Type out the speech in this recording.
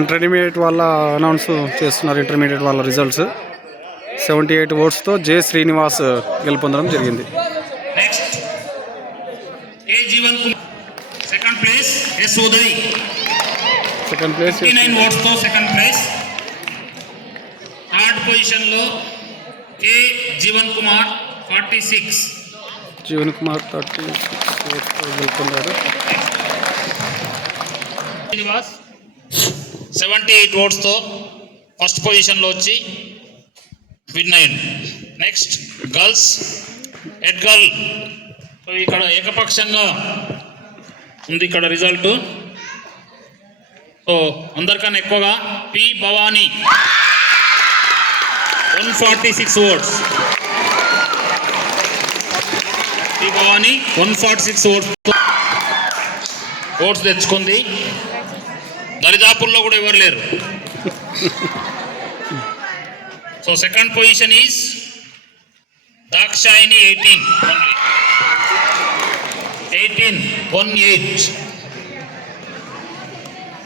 ఇంటర్మీడియట్ వాళ్ళ అనౌన్స్ చేస్తున్నారు. ఇంటర్మీడియట్ వాళ్ళ రిజల్ట్స్ 78 ఓట్స్తో జె శ్రీనివాస్ గెలుపొందడం జరిగింది. Next A Jeevan Kumar second place, S Uday second place 59 ఓట్స్తో సెకండ్ ప్లేస్. థర్డ్ పొజిషన్లో కే జీవన్ కుమార్ 46. జీవన్ కుమార్ 36 ఓట్స్తో గెలుపొందాడు. శ్రీనివాస్ 78 ఓట్స్తో ఫస్ట్ పొజిషన్లో వచ్చి విన్ అయ్యింది. నెక్స్ట్ గర్ల్స్ ఎడ్గర్ల్. ఇక్కడ ఏకపక్షంగా ఉంది ఇక్కడ రిజల్ట్. సో అందరికన్నా ఎక్కువగా P Bhavani 146 votes. P Bhavani 146 votes తెచ్చుకుంది. దరిదాపుల్లో కూడా ఎవరు లేరు. So second position is Dakshayani 18.